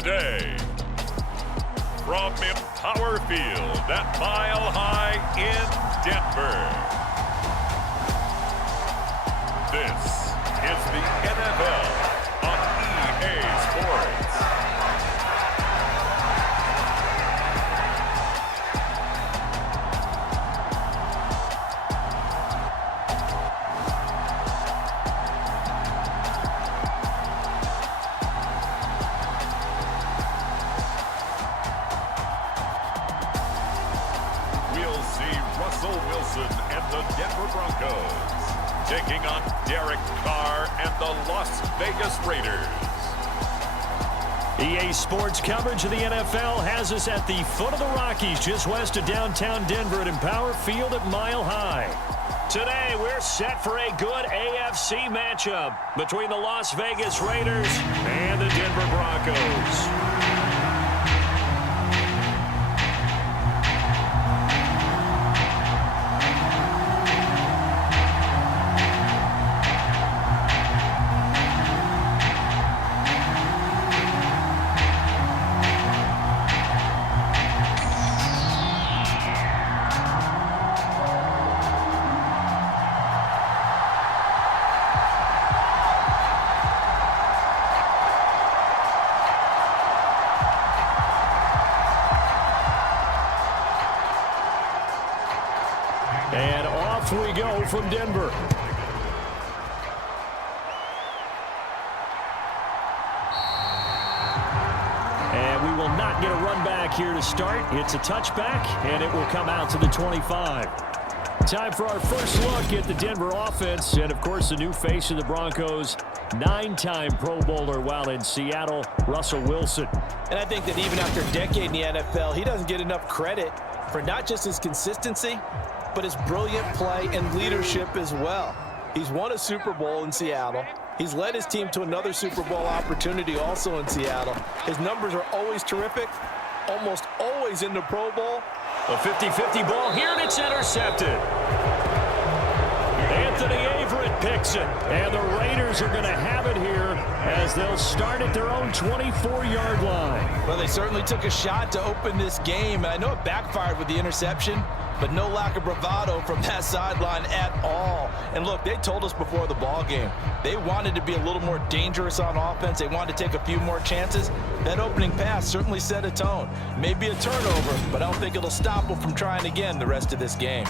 today. From Empower Field at Mile High in Denver. This is the NFL on EA Sports. We'll see Russell Wilson and the Denver Broncos taking on Derek Carr and the Las Vegas Raiders. EA Sports coverage of the NFL has us at the foot of the Rockies, just west of downtown Denver at Empower Field at Mile High. Today, we're set for a good AFC matchup between the Las Vegas Raiders and the Denver Broncos. And off we go from Denver. And we will not get a run back here to start. It's a touchback, and it will come out to the 25. Time for our first look at the Denver offense. And, of course, the new face of the Broncos, 9-time Pro Bowler while in Seattle, Russell Wilson. And I think that even after a decade in the NFL, he doesn't get enough credit for not just his consistency, but his brilliant play and leadership as well. He's won a Super Bowl in Seattle. He's led his team to another Super Bowl opportunity also in Seattle. His numbers are always terrific, almost always in the Pro Bowl. A 50-50 ball here, and it's intercepted. Anthony Averett picks it, and the Raiders are going to have it here as they'll start at their own 24-yard line. Well, they certainly took a shot to open this game, and I know it backfired with the interception, but no lack of bravado from that sideline at all. And look, they told us before the ball game, they wanted to be a little more dangerous on offense. They wanted to take a few more chances. That opening pass certainly set a tone. Maybe a turnover, but I don't think it'll stop them from trying again the rest of this game.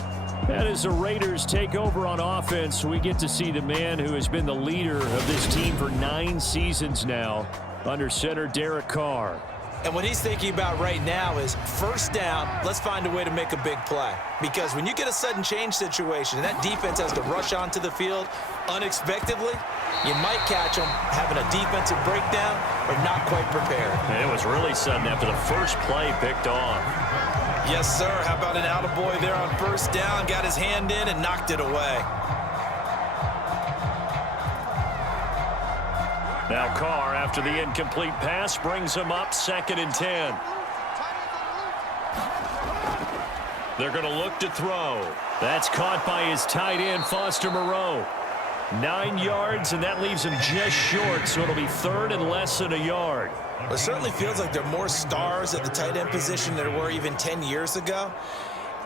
And as the Raiders take over on offense, we get to see the man who has been the leader of this team for 9 seasons now, under center Derek Carr. And what he's thinking about right now is first down, let's find a way to make a big play. Because when you get a sudden change situation and that defense has to rush onto the field unexpectedly, you might catch them having a defensive breakdown or not quite prepared. And it was really sudden after the first play picked off. Yes, sir. How about an attaboy there on first down? Got his hand in and knocked it away. Now Carr, after the incomplete pass, brings him up 2nd and 10. They're going to look to throw. That's caught by his tight end, Foster Moreau. 9 yards, and that leaves him just short, so it'll be 3rd and less than a yard. Well, it certainly feels like there are more stars at the tight end position than there were even 10 years ago.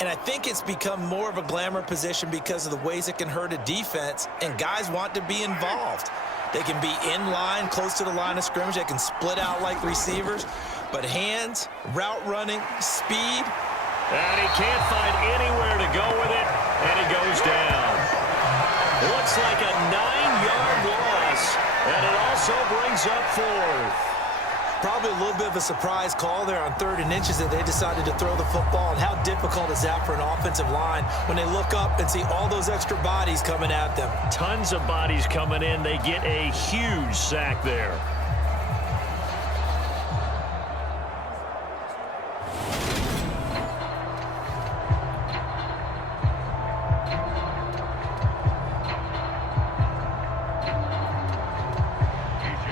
And I think it's become more of a glamour position because of the ways it can hurt a defense, and guys want to be involved. They can be in line, close to the line of scrimmage. They can split out like receivers. But hands, route running, speed. And he can't find anywhere to go with it, and he goes down. Looks like a 9-yard loss, and it also brings up 4th. Probably a little bit of a surprise call there on 3rd and inches that they decided to throw the football. And how difficult is that for an offensive line when they look up and see all those extra bodies coming at them? Tons of bodies coming in. They get a huge sack there.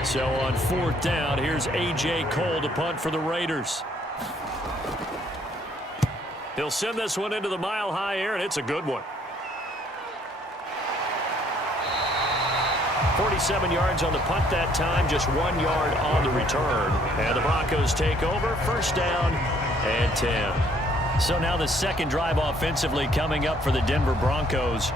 So on 4th down, here's A.J. Cole to punt for the Raiders. He'll send this one into the mile-high air, and it's a good one. 47 yards on the punt that time, just 1 yard on the return. And the Broncos take over, first down and 10. So now the second drive offensively coming up for the Denver Broncos.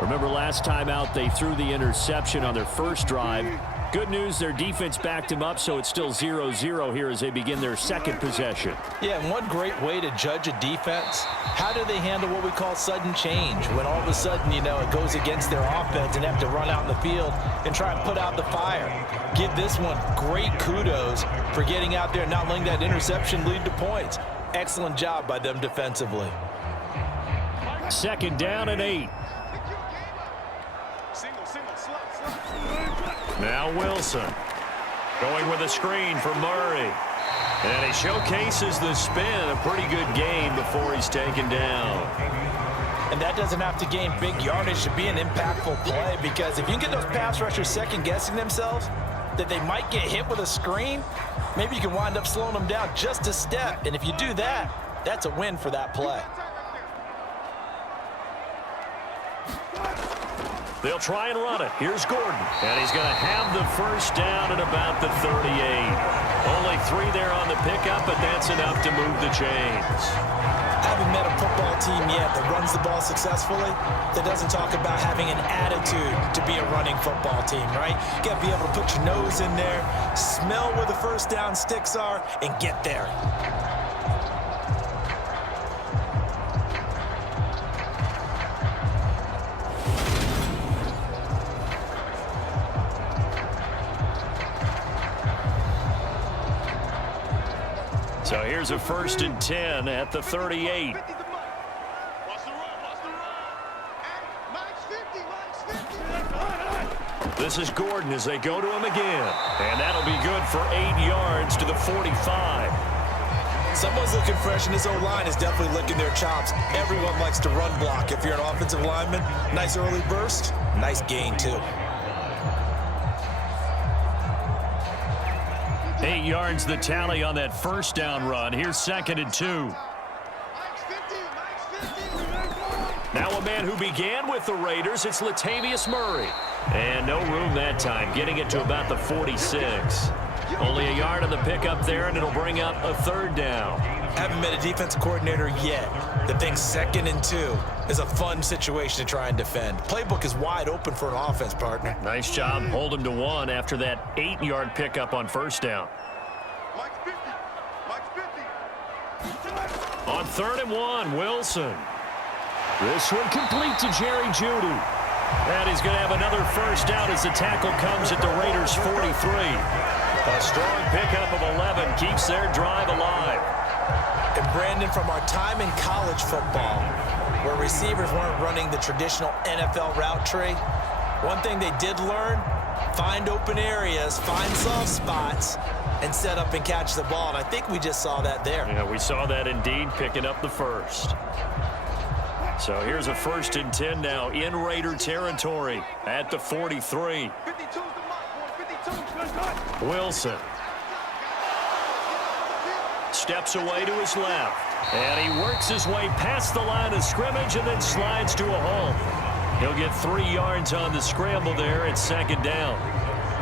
Remember last time out they threw the interception on their first drive. Good news, their defense backed him up, so it's still 0-0 here as they begin their second possession. Yeah, and one great way to judge a defense, how do they handle what we call sudden change? When all of a sudden, you know, it goes against their offense and they have to run out in the field and try and put out the fire. Give this one great kudos for getting out there and not letting that interception lead to points. Excellent job by them defensively. Second down and 8. Now Wilson going with a screen for Murray. And he showcases the spin. A pretty good game before he's taken down. And that doesn't have to gain big yardage to be an impactful play, because if you can get those pass rushers second-guessing themselves that they might get hit with a screen, maybe you can wind up slowing them down just a step. And if you do that, that's a win for that play. They'll try and run it. Here's Gordon. And he's going to have the first down at about the 38. Only 3 there on the pickup, but that's enough to move the chains. I haven't met a football team yet that runs the ball successfully that doesn't talk about having an attitude to be a running football team, right? You got to be able to put your nose in there, smell where the first down sticks are, and get there. So here's a 1st and 10 at the 38. This is Gordon as they go to him again. And that'll be good for 8 yards to the 45. Someone's looking fresh, and this O-line is definitely licking their chops. Everyone likes to run block. If you're an offensive lineman, nice early burst, nice gain too. 8 yards the tally on that first down run. Here's 2nd and 2. Now a man who began with the Raiders, it's Latavius Murray. And no room that time, getting it to about the 46. Only a yard on the pickup there, and it'll bring up a 3rd down. Haven't met a defensive coordinator yet that thinks 2nd and 2 is a fun situation to try and defend. Playbook is wide open for an offense, partner. Nice job, hold him to 1 after that 8-yard pickup on first down. On 3rd and 1, Wilson. This one complete to Jerry Jeudy. And he's going to have another first down as the tackle comes at the Raiders' 43. A strong pickup of 11 keeps their drive alive. And Brandon, from our time in college football, where receivers weren't running the traditional NFL route tree, one thing they did learn, find open areas, find soft spots, and set up and catch the ball. And I think we just saw that there. Yeah, we saw that indeed, picking up the first. So here's a 1st and 10 now in Raider territory at the 43. Wilson steps away to his left, and he works his way past the line of scrimmage and then slides to a hole. He'll get 3 yards on the scramble there at 2nd down.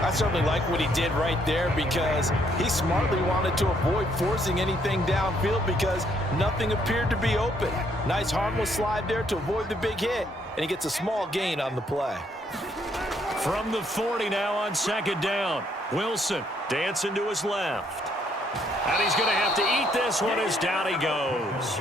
I certainly like what he did right there, because he smartly wanted to avoid forcing anything downfield because nothing appeared to be open. Nice harmless slide there to avoid the big hit, and he gets a small gain on the play. From the 40 now on 2nd down. Wilson dancing to his left. And he's going to have to eat this one as down he goes.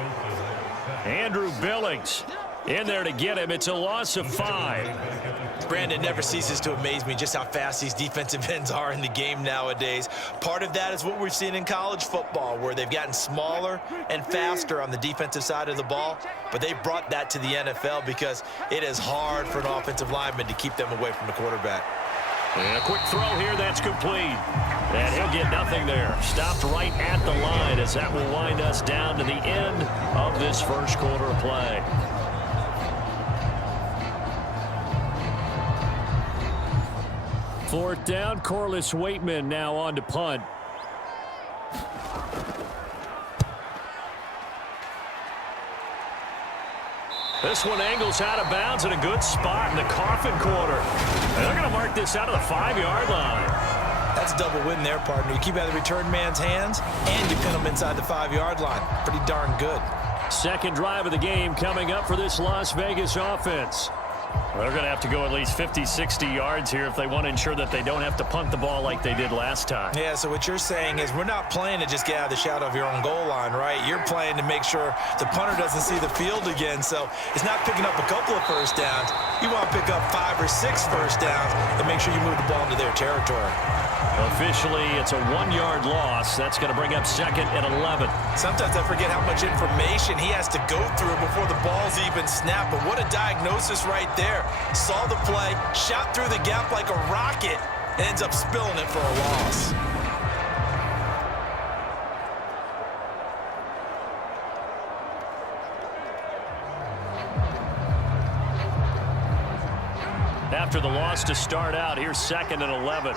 Andrew Billings in there to get him. It's a loss of 5. Brandon, never ceases to amaze me just how fast these defensive ends are in the game nowadays. Part of that is what we've seen in college football, where they've gotten smaller and faster on the defensive side of the ball, but they brought that to the NFL because it is hard for an offensive lineman to keep them away from the quarterback. And a quick throw here, that's complete. And he'll get nothing there. Stopped right at the line, as that will wind us down to the end of this first quarter of play. Fourth down, Corliss Waitman now on to punt. This one angles out of bounds in a good spot in the coffin corner. And they're going to mark this out of the 5-yard line. That's a double win there, partner. You keep out of the return man's hands, and you pin him inside the 5-yard line. Pretty darn good. Second drive of the game coming up for this Las Vegas offense. They're going to have to go at least 50, 60 yards here if they want to ensure that they don't have to punt the ball like they did last time. Yeah, so what you're saying is we're not playing to just get out of the shadow of your own goal line, right? You're playing to make sure the punter doesn't see the field again. So it's not picking up a couple of first downs. You want to pick up 5 or 6 first downs and make sure you move the ball into their territory. Officially, it's a 1-yard loss. That's going to bring up 2nd and 11. Sometimes I forget how much information he has to go through before the ball's even snapped. But what a diagnosis right there. Saw the play, shot through the gap like a rocket, and ends up spilling it for a loss. After the loss to start out, here's 2nd and 11.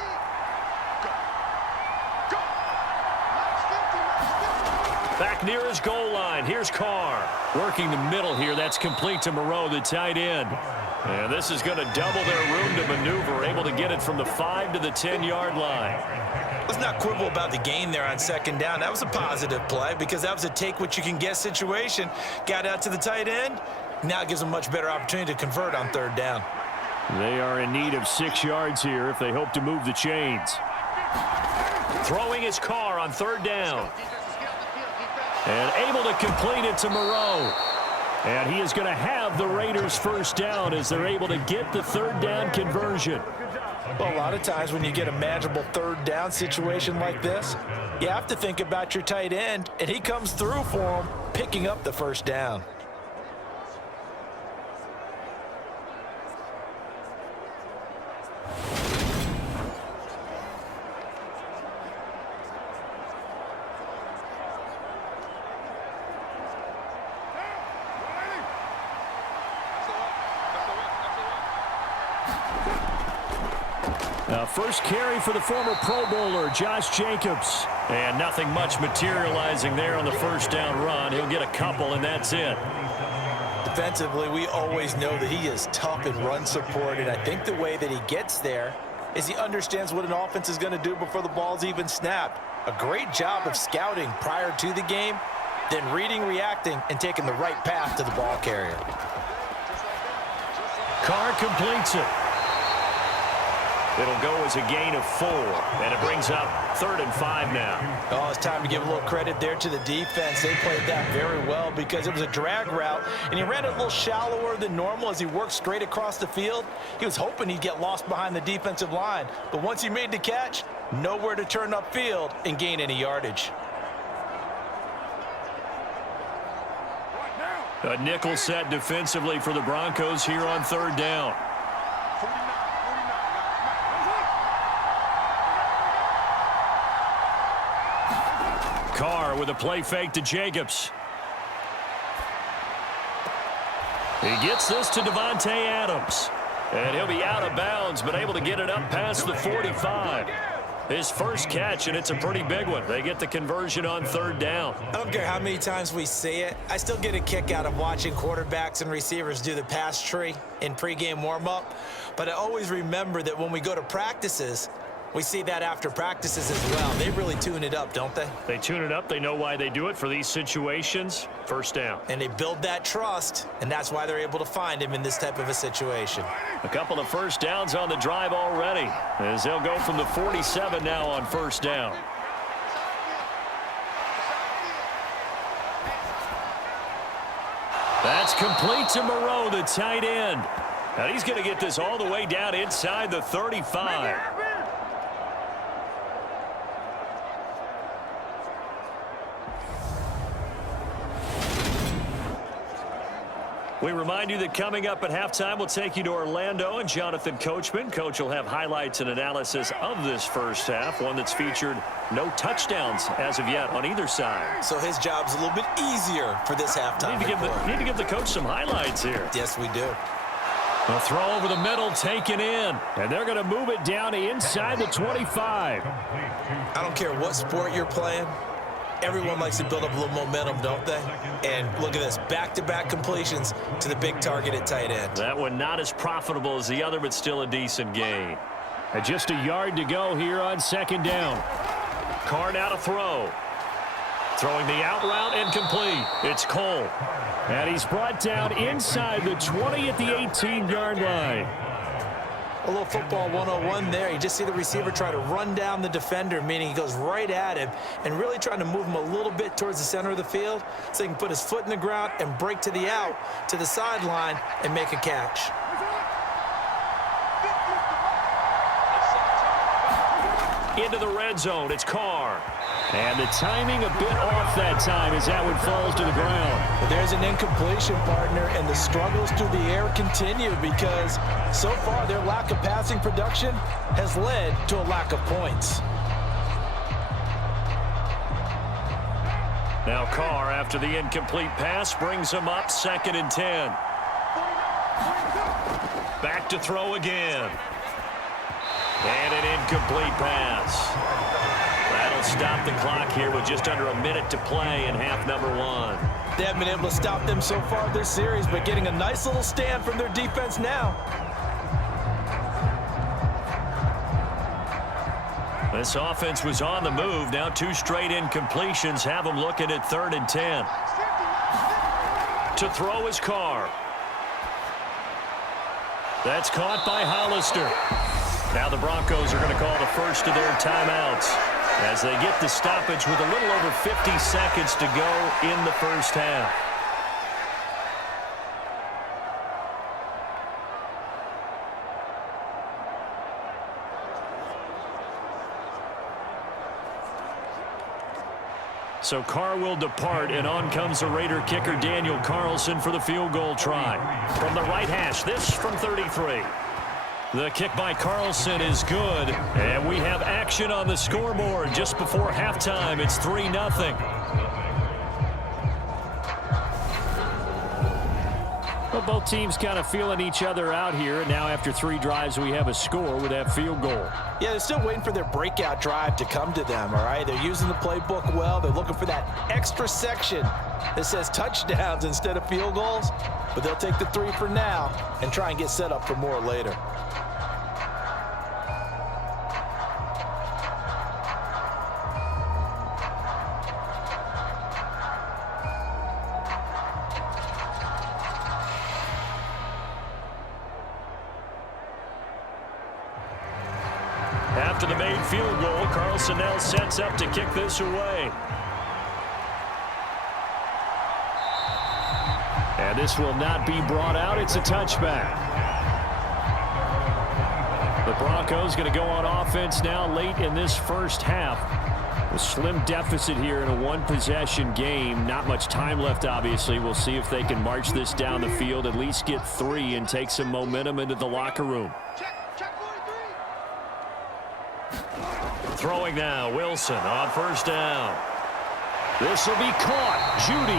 Back near his goal line. Here's Carr. Working the middle here. That's complete to Moreau, the tight end. And this is going to double their room to maneuver. Able to get it from the 5 to the 10-yard line. Let's not quibble about the gain there on 2nd down. That was a positive play because that was a take-what-you-can-get situation. Got out to the tight end. Now it gives them a much better opportunity to convert on 3rd down. They are in need of 6 yards here if they hope to move the chains. Throwing his Carr on 3rd down. And able to complete it to Moreau. And he is going to have the Raiders first down as they're able to get the 3rd down conversion. Well, a lot of times when you get a manageable 3rd down situation like this, you have to think about your tight end, and he comes through for him, picking up the first down. First carry for the former Pro Bowler, Josh Jacobs. And nothing much materializing there on the first down run. He'll get a couple, and that's it. Defensively, we always know that he is tough in run support, and I think the way that he gets there is he understands what an offense is going to do before the ball's even snapped. A great job of scouting prior to the game, then reading, reacting, and taking the right path to the ball carrier. Carr completes it. It'll go as a gain of 4, and it brings up 3rd and 5 now. Oh, it's time to give a little credit there to the defense. They played that very well because it was a drag route, and he ran it a little shallower than normal as he worked straight across the field. He was hoping he'd get lost behind the defensive line, but once he made the catch, nowhere to turn upfield and gain any yardage. A nickel set defensively for the Broncos here on 3rd down. Carr with a play fake to Jacobs. He gets this to Devontae Adams. And he'll be out of bounds, but able to get it up past the 45. His first catch, and it's a pretty big one. They get the conversion on 3rd down. I don't care how many times we say it. I still get a kick out of watching quarterbacks and receivers do the pass tree in pregame warm-up. But I always remember that when we go to practices, we see that after practices as well. They really tune it up, don't they? They tune it up. They know why they do it for these situations. First down. And they build that trust, and that's why they're able to find him in this type of a situation. A couple of first downs on the drive already, as they'll go from the 47 now on 1st down. That's complete to Moreau, the tight end. And he's going to get this all the way down inside the 35. We remind you that coming up at halftime, we'll take you to Orlando and Jonathan Coachman. Coach will have highlights and analysis of this first half, one that's featured no touchdowns as of yet on either side. So his job's a little bit easier for this halftime. Need to give the coach some highlights here. Yes, we do. A throw over the middle taken in, and they're going to move it down to inside the 25. I don't care what sport you're playing. Everyone likes to build up a little momentum, don't they? And look at this, back-to-back completions to the big target at tight end. That one not as profitable as the other, but still a decent gain. And just a yard to go here on second down. Carr now to throw. Throwing the out route and complete. It's Cole. And he's brought down inside the 20 at the 18-yard line. A little football 101 there. You just see the receiver try to run down the defender, meaning he goes right at him and really trying to move him a little bit towards the center of the field so he can put his foot in the ground and break to the out, to the sideline, and make a catch. Into the red zone, it's Carr. And the timing a bit off that time as that one falls to the ground. But there's an incompletion, partner, and the struggles through the air continue because so far their lack of passing production has led to a lack of points. Now Carr, after the incomplete pass, brings him up 2nd and 10. Back to throw again. And an incomplete pass. That'll stop the clock here with just under a minute to play in half number 1. They haven't been able to stop them so far this series, but getting a nice little stand from their defense now. This offense was on the move. Now 2 straight incompletions have them looking at 3rd and 10. To throw is Carr. That's caught by Hollister. Now the Broncos are going to call the first of their timeouts as they get the stoppage with a little over 50 seconds to go in the first half. So Carr will depart, and on comes the Raider kicker Daniel Carlson for the field goal try. From the right hash, this from 33. The kick by Carlson is good, and we have action on the scoreboard just before halftime. It's 3-0. Well, both teams kind of feeling each other out here, and now after 3 drives, we have a score with that field goal. Yeah, they're still waiting for their breakout drive to come to them, all right? They're using the playbook well. They're looking for that extra section that says touchdowns instead of field goals, but they'll take the 3 for now and try and get set up for more later. After the made field goal, Carlson now sets up to kick this away. And this will not be brought out. It's a touchback. The Broncos going to go on offense now late in this first half. A slim deficit here in a 1-possession game. Not much time left, obviously. We'll see if they can march this down the field, at least get 3 and take some momentum into the locker room. Throwing now, Wilson on first down. This will be caught. Judy.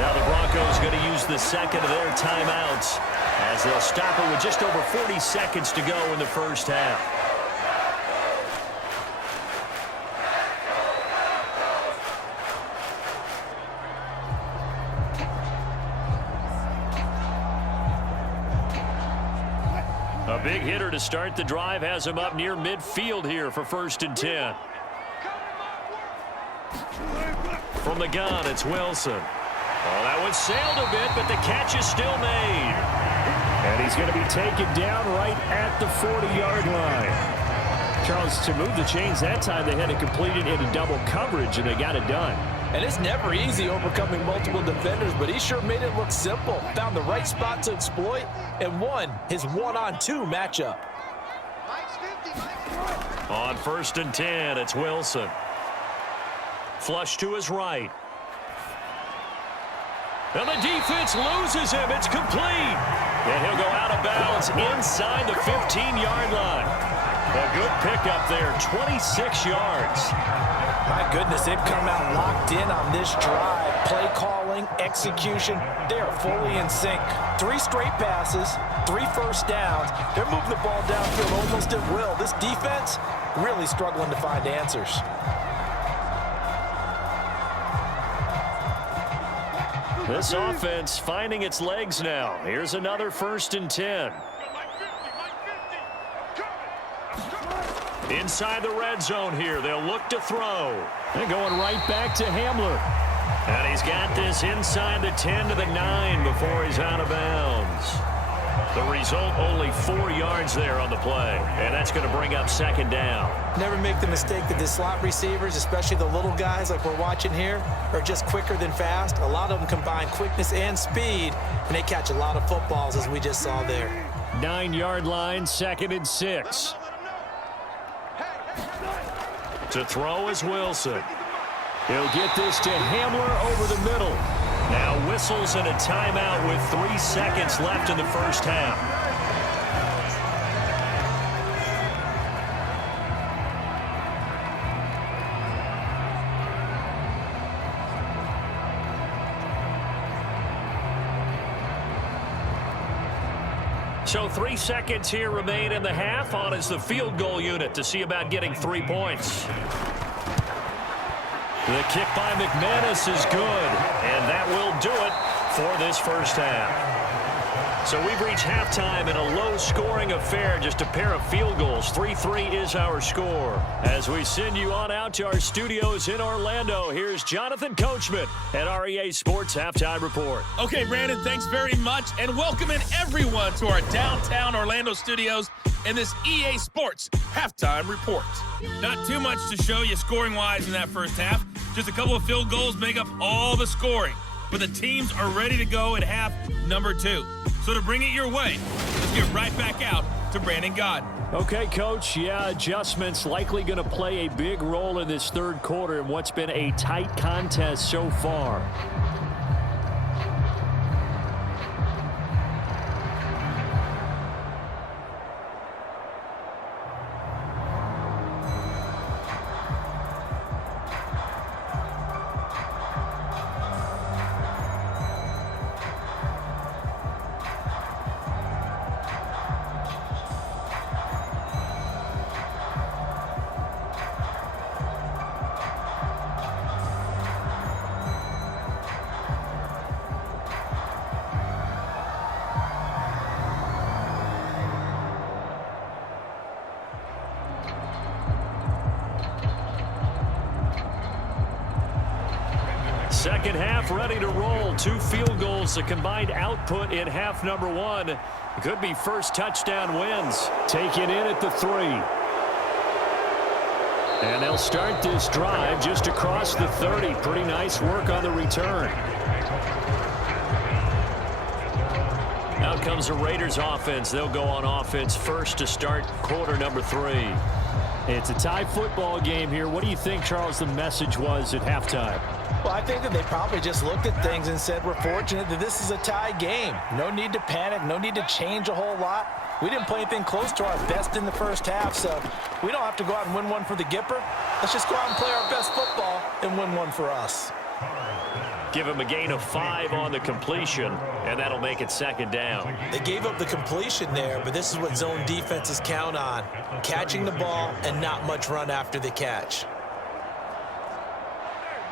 Now the Broncos going to use the second of their timeouts as they'll stop it with just over 40 seconds to go in the first half. A big hitter to start the drive has him up near midfield here for 1st and 10. From the gun, it's Wilson. Oh, that one sailed a bit, but the catch is still made. And he's going to be taken down right at the 40-yard line. Charles, to move the chains that time, they had to complete it into double coverage, and they got it done. And it's never easy overcoming multiple defenders, but he sure made it look simple. Found the right spot to exploit and won his 1-on-2 matchup. On 1st and 10, it's Wilson. Flush to his right. And the defense loses him. It's complete. And he'll go out of bounds inside the 15-yard line. A good pickup there, 26 yards. My goodness, they've come out locked in on this drive. Play calling, execution, they are fully in sync. 3 straight passes, 3 first downs. They're moving the ball downfield almost at will. This defense really struggling to find answers. This offense finding its legs now. Here's another 1st and 10. Inside the red zone here. They'll look to throw. They're going right back to Hamler. And he's got this inside the 10 to the 9 before he's out of bounds. The result, only 4 yards there on the play. And that's going to bring up 2nd down. Never make the mistake that the slot receivers, especially the little guys like we're watching here, are just quicker than fast. A lot of them combine quickness and speed, and they catch a lot of footballs, as we just saw there. 9-yard line, 2nd and 6. To throw is Wilson. He'll get this to Hamler over the middle. Now whistles and a timeout with 3 seconds left in the first half. So 3 seconds here remain in the half. On is the field goal unit to see about getting 3 points. The kick by McManus is good, and that will do it for this first half. So we've reached halftime in a low-scoring affair, just a pair of field goals. 3-3 is our score. As we send you on out to our studios in Orlando, here's Jonathan Coachman at REA Sports Halftime Report. Okay, Brandon, thanks very much, and welcoming everyone to our downtown Orlando studios in this EA Sports Halftime Report. Not too much to show you scoring-wise in that first half. Just a couple of field goals make up all the scoring. But the teams are ready to go at half number 2. So to bring it your way, let's get right back out to Brandon Godden. Okay, Coach. Yeah, adjustments likely going to play a big role in this third quarter in what's been a tight contest so far. Second half ready to roll. 2 field goals, the combined output in half number 1. It could be first touchdown wins. Take it in at the 3. And they'll start this drive just across the 30. Pretty nice work on the return. Out comes the Raiders offense. They'll go on offense first to start quarter number 3. It's a tie football game here. What do you think, Charles, the message was at halftime? Well, I think that they probably just looked at things and said, we're fortunate that this is a tie game. No need to panic, no need to change a whole lot. We didn't play anything close to our best in the first half, so we don't have to go out and win one for the Gipper. Let's just go out and play our best football and win one for us. Give him a gain of 5 on the completion, and that'll make it 2nd down. They gave up the completion there, but this is what zone defenses count on. Catching the ball and not much run after the catch.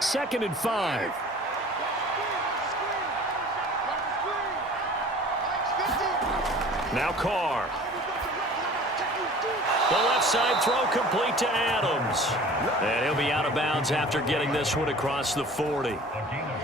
2nd and 5. Now Carr. The left side throw complete to Adams. And he'll be out of bounds after getting this one across the 40.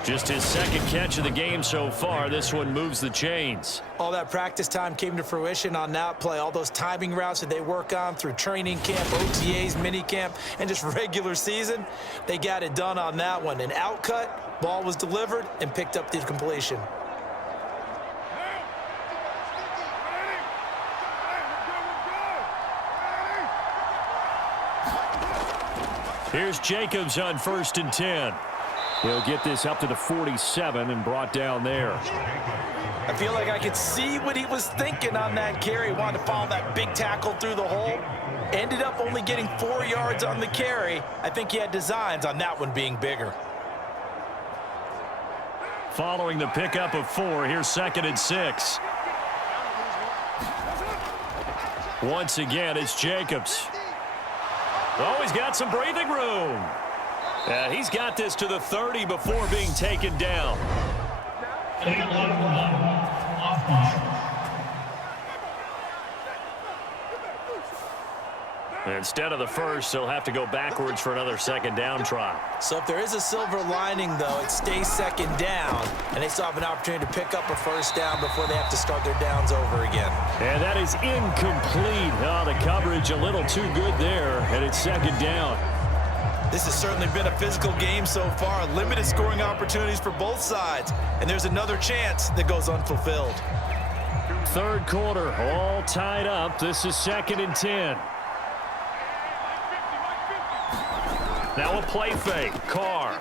Just his 2nd catch of the game so far. This one moves the chains. All that practice time came to fruition on that play. All those timing routes that they work on through training camp, OTAs, minicamp, and just regular season, they got it done on that one. An outcut, ball was delivered, and picked up the completion. Here's Jacobs on 1st and 10. He'll get this up to the 47 and brought down there. I feel like I could see what he was thinking on that carry. He wanted to follow that big tackle through the hole. Ended up only getting 4 yards on the carry. I think he had designs on that one being bigger. Following the pickup of 4, here's 2nd and 6. Once again, it's Jacobs. Oh, he's got some breathing room. He's got this to the 30 before being taken down. Instead of the first, they'll have to go backwards for another second down try. So if there is a silver lining, though, it stays second down, and they still have an opportunity to pick up a first down before they have to start their downs over again. And that is incomplete. Oh, the coverage a little too good there, and it's second down. This has certainly been a physical game so far. Limited scoring opportunities for both sides, and there's another chance that goes unfulfilled. Third quarter, all tied up. This is 2nd and 10. Now a play fake. Carr.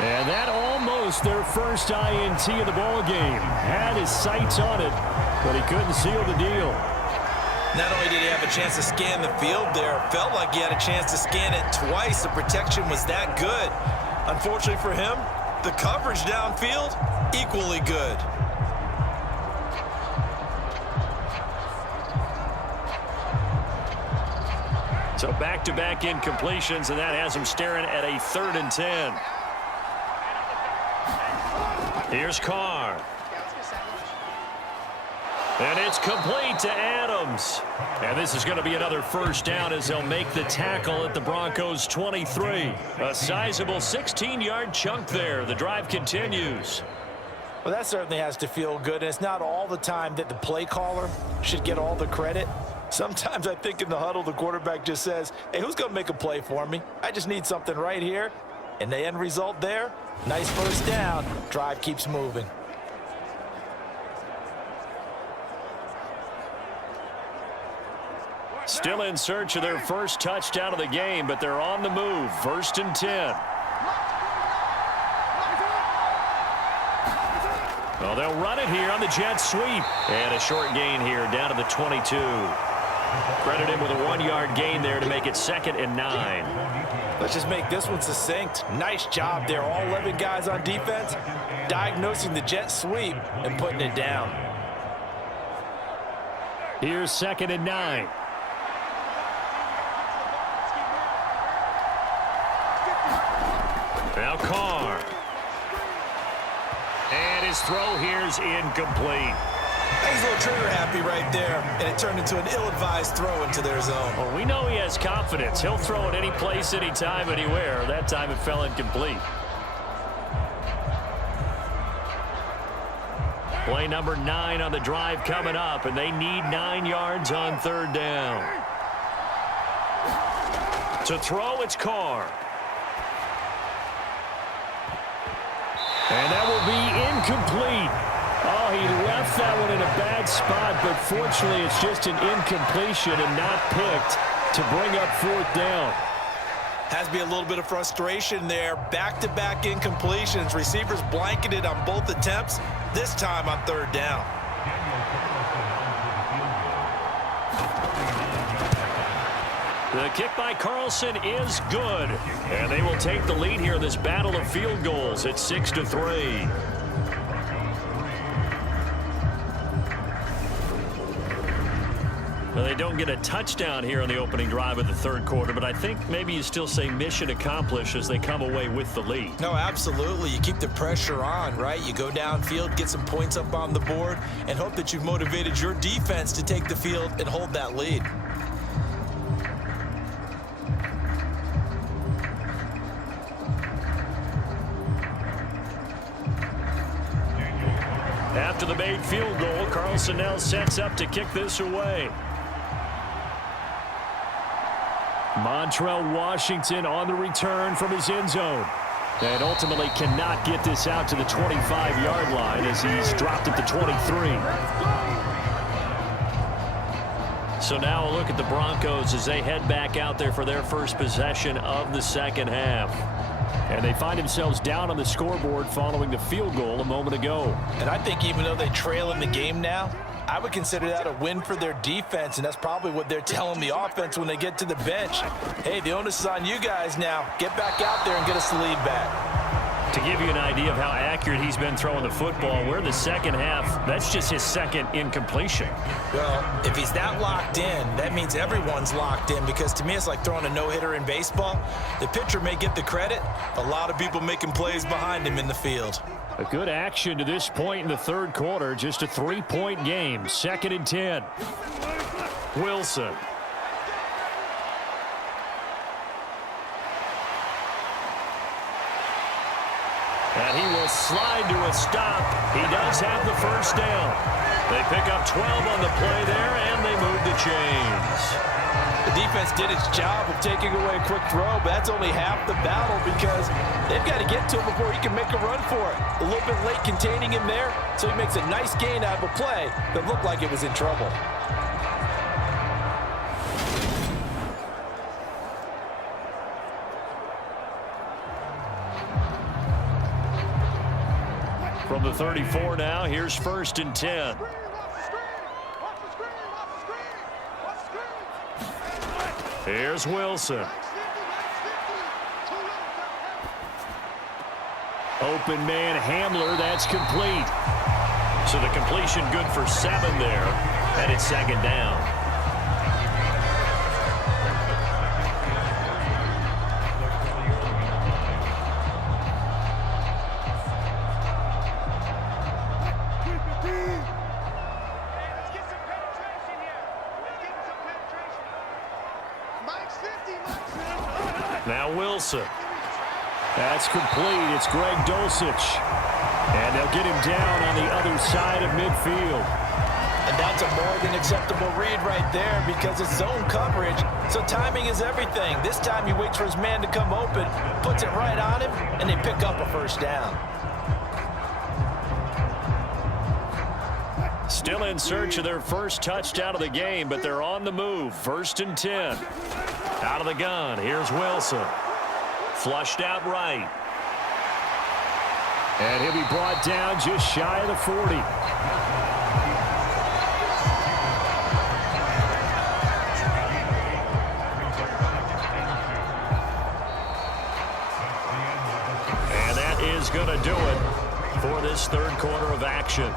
And that almost their first INT of the ball game. Had his sights on it, but he couldn't seal the deal. Not only did he have a chance to scan the field there, felt like he had a chance to scan it twice. The protection was that good. Unfortunately for him, the coverage downfield, equally good. So back-to-back incompletions, and that has him staring at a 3rd and 10. Here's Carr. And it's complete to Adams. And this is going to be another first down as they'll make the tackle at the Broncos 23. A sizable 16-yard chunk there. The drive continues. Well, that certainly has to feel good, and it's not all the time that the play caller should get all the credit. Sometimes I think in the huddle, the quarterback just says, hey, who's going to make a play for me? I just need something right here. And the end result there, nice first down. Drive keeps moving. Still in search of their first touchdown of the game, but they're on the move. 1st and 10. Well, they'll run it here on the jet sweep. And a short gain here down to the 22. Credit him with a 1-yard gain there to make it 2nd and 9. Let's just make this one succinct. Nice job there. All 11 guys on defense diagnosing the jet sweep and putting it down. Here's 2nd and 9. Now Carr. And his throw here is incomplete. He's a little trigger happy right there, and it turned into an ill-advised throw into their zone. Well, we know he has confidence. He'll throw it any place, anytime, anywhere. That time it fell incomplete. Play number 9 on the drive coming up, and they need 9 yards on 3rd down. To throw, it's Carr. And that will be incomplete. Oh, he left that one in a bad spot, but fortunately it's just an incompletion and not picked to bring up 4th down. Has to be a little bit of frustration there. Back-to-back incompletions. Receivers blanketed on both attempts, this time on 3rd down. The kick by Carlson is good. And they will take the lead here in this battle of field goals at 6-3. Well, they don't get a touchdown here on the opening drive of the 3rd quarter, but I think maybe you still say mission accomplished as they come away with the lead. No, absolutely. You keep the pressure on, right? You go downfield, get some points up on the board, and hope that you've motivated your defense to take the field and hold that lead. After the made field goal, Carlson now sets up to kick this away. Montrell Washington on the return from his end zone. And ultimately cannot get this out to the 25-yard line as he's dropped at the 23. So now a look at the Broncos as they head back out there for their first possession of the 2nd half. And they find themselves down on the scoreboard following the field goal a moment ago. And I think even though they trail in the game now, I would consider that a win for their defense, and that's probably what they're telling the offense when they get to the bench. Hey, the onus is on you guys now. Get back out there and get us the lead back. To give you an idea of how accurate he's been throwing the football, we're in the second half. That's just his second incompletion. Well, if he's that locked in, that means everyone's locked in, because to me it's like throwing a no-hitter in baseball. The pitcher may get the credit, a lot of people making plays behind him in the field. A good action to this point in the third quarter. Just a 3-point game. 2nd and 10. Wilson. And he will slide to a stop. He does have the first down. They pick up 12 on the play there, and they move the chains. The defense did its job of taking away a quick throw, but that's only half the battle, because they've got to get to him before he can make a run for it. A little bit late containing him there, so he makes a nice gain out of a play that looked like it was in trouble. From the 34 now, here's 1st and 10. Here's Wilson. Open man Hamler, that's complete. So the completion good for 7 there, and it's 2nd down. Now Wilson. That's complete. It's Greg Dulcich. And they'll get him down on the other side of midfield. And that's a more than acceptable read right there, because it's zone coverage, so timing is everything. This time he waits for his man to come open, puts it right on him, and they pick up a first down. Still in search of their first touchdown of the game, but they're on the move. 1st and 10. Out of the gun, here's Wilson. Flushed out right. And he'll be brought down just shy of the 40. And that is going to do it for this third quarter of action.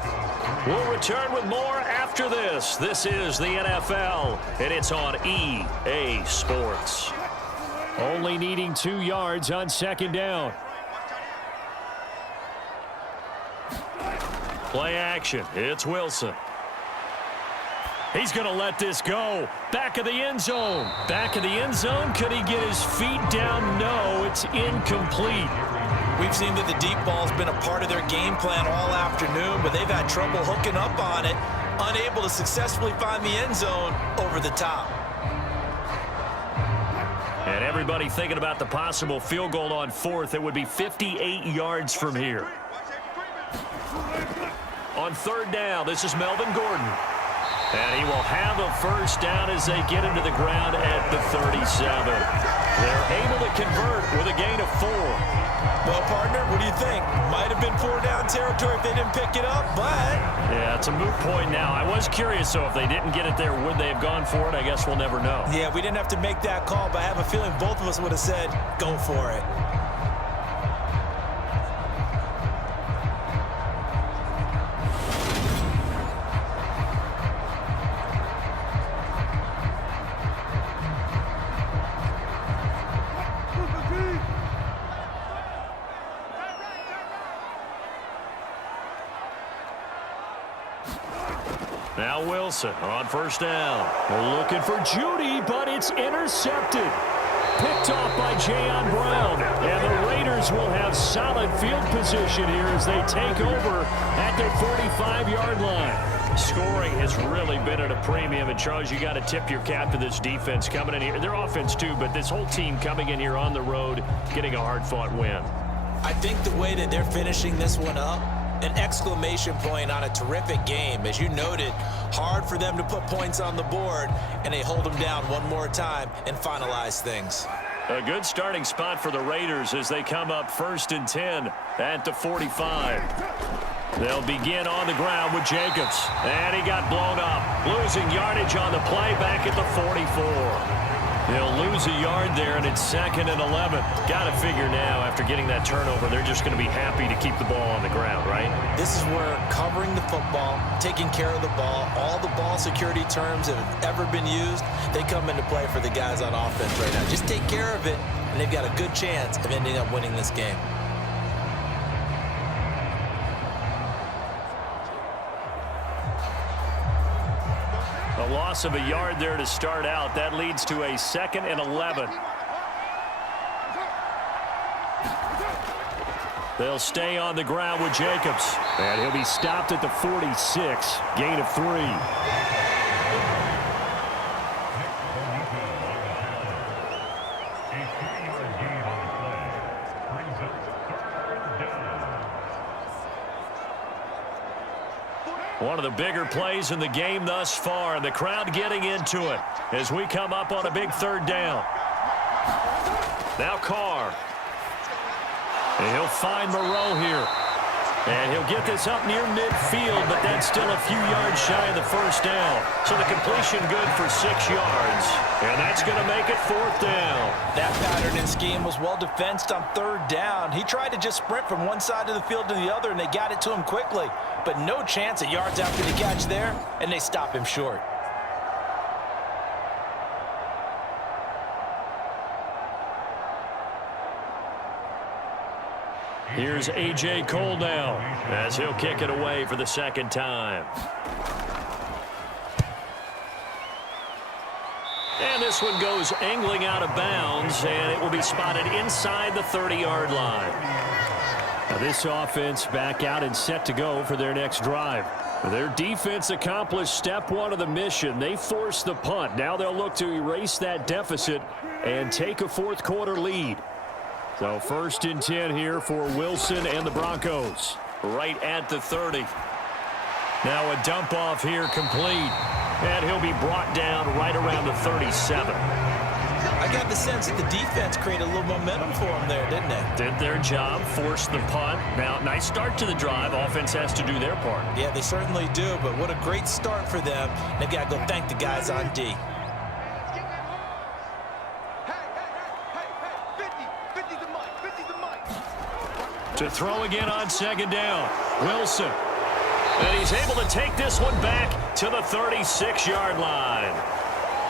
We'll return with more after this. This is the NFL, and it's on EA Sports. Only needing 2 yards on 2nd down. Play action. It's Wilson. He's going to let this go. Back of the end zone. Back of the end zone. Could he get his feet down? No, it's incomplete. We've seen that the deep ball's been a part of their game plan all afternoon, but they've had trouble hooking up on it, unable to successfully find the end zone over the top. And everybody thinking about the possible field goal on 4th. It would be 58 yards from here. On 3rd down, this is Melvin Gordon. And he will have a first down as they get into the ground at the 37. They're able to convert with a gain of 4. Well, partner, what do you think? Might have been 4-down territory if they didn't pick it up, but... Yeah, it's a moot point now. I was curious, so if they didn't get it there, would they have gone for it? I guess we'll never know. Yeah, we didn't have to make that call, but I have a feeling both of us would have said, go for it. Now Wilson on 1st down. They're looking for Judy, but it's intercepted. Picked off by Jayon Brown. And the Raiders will have solid field position here as they take over at their 45-yard line. Scoring has really been at a premium. And, Charles, you got to tip your cap to this defense coming in here. Their offense, too, but this whole team coming in here on the road, getting a hard-fought win. I think the way that they're finishing this one up, an exclamation point on a terrific game. As you noted, hard for them to put points on the board, and they hold them down one more time and finalize things. A good starting spot for the Raiders as they come up 1st and 10 at the 45. They'll begin on the ground with Jacobs. And he got blown up. Losing yardage on the play back at the 44. They'll lose a yard there, and it's 2nd and 11. Got to figure now, after getting that turnover, they're just going to be happy to keep the ball on the ground, right? This is where covering the football, taking care of the ball, all the ball security terms that have ever been used, they come into play for the guys on offense right now. Just take care of it, and they've got a good chance of ending up winning this game. A loss of a yard there to start out. That leads to a 2nd and 11. They'll stay on the ground with Jacobs. And he'll be stopped at the 46. Gain of 3. One of the bigger plays in the game thus far, and the crowd getting into it as we come up on a big 3rd down. Now Carr. And he'll find Moreau here. And he'll get this up near midfield, but that's still a few yards shy of the 1st down. So the completion good for 6 yards. And that's going to make it 4th down. That pattern and scheme was well defensed on 3rd down. He tried to just sprint from one side of the field to the other, and they got it to him quickly. But no chance at yards after the catch there, and they stop him short. Here's A.J. Cole now as he'll kick it away for the 2nd time. And this one goes angling out of bounds, and it will be spotted inside the 30-yard line. Now this offense back out and set to go for their next drive. Their defense accomplished step 1 of the mission. They forced the punt. Now they'll look to erase that deficit and take a 4th quarter lead. So 1st and 10 here for Wilson and the Broncos. Right at the 30. Now a dump off here complete. And he'll be brought down right around the 37. I got the sense that the defense created a little momentum for them there, didn't they? Did their job, forced the punt. Now, nice start to the drive. Offense has to do their part. Yeah, they certainly do, but what a great start for them. They've got to go thank the guys on D. To throw again on 2nd down. Wilson. And he's able to take this one back to the 36-yard line.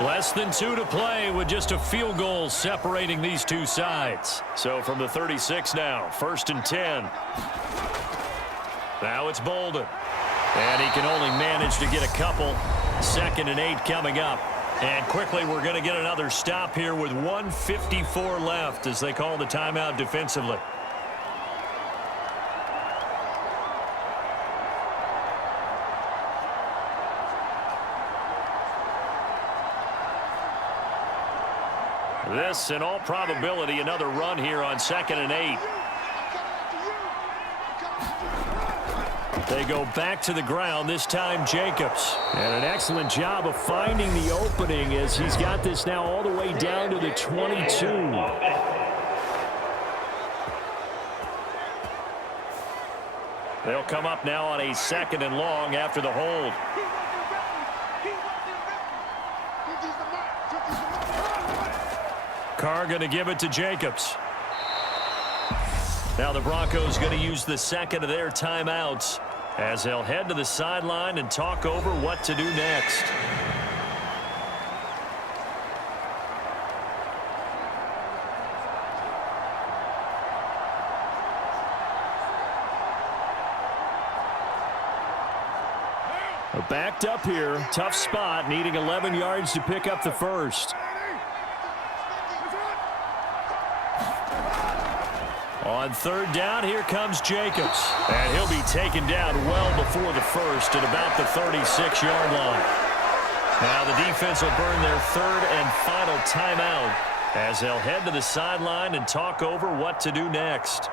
Less than 2 to play with just a field goal separating these two sides. So from the 36 now, 1st and 10. Now it's Bolden. And he can only manage to get a couple. 2nd and 8 coming up. And quickly we're going to get another stop here with 1:54 left as they call the timeout defensively. This, in all probability, another run here on 2nd and 8. They go back to the ground, this time Jacobs. And an excellent job of finding the opening as he's got this now all the way down to the 22. They'll come up now on a 2nd and long after the hold. Carr going to give it to Jacobs. Now the Broncos going to use the 2nd of their timeouts as they'll head to the sideline and talk over what to do next. Backed up here, tough spot, needing 11 yards to pick up the 1st. On 3rd down, here comes Jacobs. And he'll be taken down well before the 1st at about the 36-yard line. Now the defense will burn their 3rd and final timeout as they'll head to the sideline and talk over what to do next.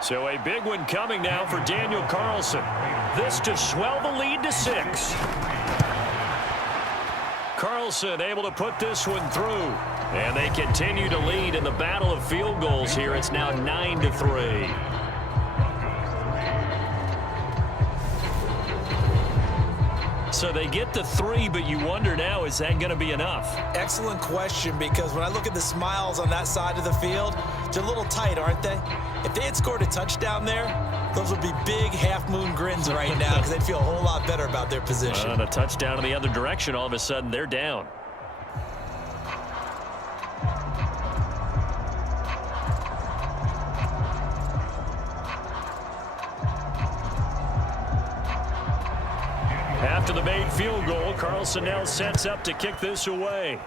So a big one coming now for Daniel Carlson. This to swell the lead to 6. Carlson able to put this one through. And they continue to lead in the battle of field goals here. It's now 9-3. So they get the 3, but you wonder now, is that going to be enough? Excellent question, because when I look at the smiles on that side of the field, they're a little tight, aren't they? If they had scored a touchdown there, those would be big half-moon grins right now because they'd feel a whole lot better about their position. And a touchdown in the other direction, all of a sudden they're down. After the made field goal, Carlson now sets up to kick this away.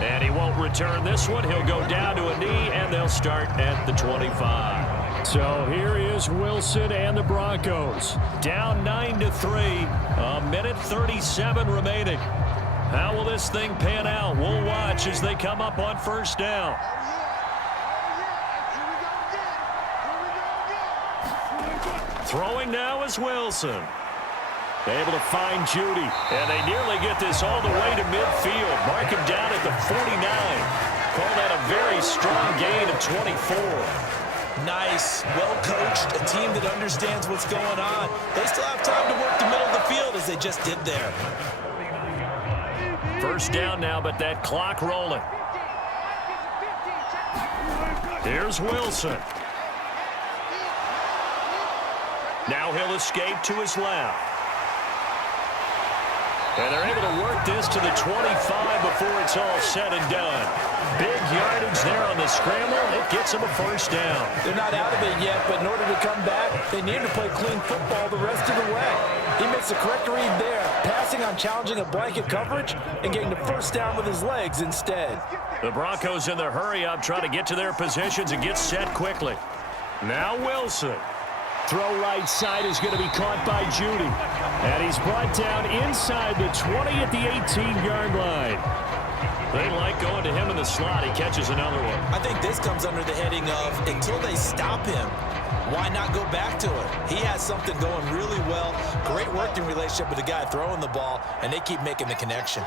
And he won't return this one. He'll go down to a knee, and they'll start at the 25. So here is Wilson and the Broncos. Down 9-3. A minute 37 remaining. How will this thing pan out? We'll watch as they come up on first down. Throwing now is Wilson. Able to find Judy. And they nearly get this all the way to midfield. Mark him down at the 49. Call that a very strong gain of 24. Nice. Well coached. A team that understands what's going on. They still have time to work the middle of the field as they just did there. First down now, but that clock rolling. Here's Wilson. Now he'll escape to his left. And they're able to work this to the 25 before it's all said and done. Big yardage there on the scramble. It gets them a first down. They're not out of it yet, but in order to come back, they need to play clean football the rest of the way. He makes the correct read there, passing on challenging a blanket coverage and getting the first down with his legs instead. The Broncos in the hurry-up trying to get to their positions and get set quickly. Now Wilson. Throw right side is going to be caught by Judy. And he's brought down inside the 20 at the 18-yard line. They like going to him in the slot. He catches another one. I think this comes under the heading of until they stop him, why not go back to it? He has something going really well. Great working relationship with the guy throwing the ball, and they keep making the connection.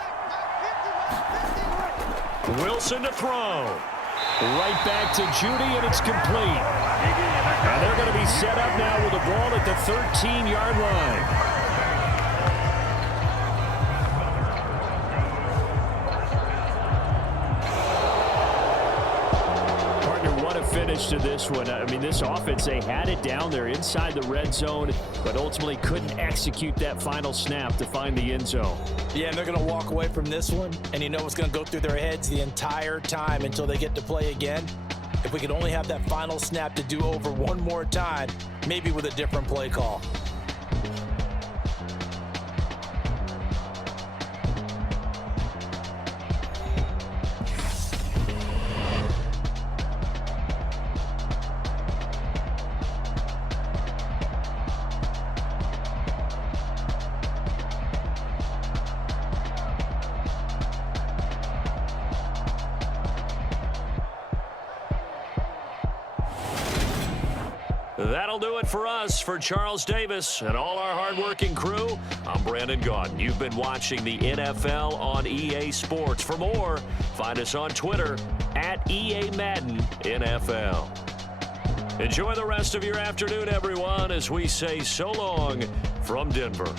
Wilson to throw. Right back to Judy, and it's complete. And they're going to be set up now with the ball at the 13-yard line. Finish to this one. I mean, this offense, they had it down there inside the red zone, but ultimately couldn't execute that final snap to find the end zone. Yeah, and they're going to walk away from this one, and you know what's going to go through their heads the entire time until they get to play again. If we could only have that final snap to do over one more time, maybe with a different play call. That'll do it for us. For Charles Davis and all our hardworking crew, I'm Brandon Gaudin. You've been watching the NFL on EA Sports. For more, find us on Twitter at EA Madden NFL. Enjoy the rest of your afternoon, everyone, as we say so long from Denver.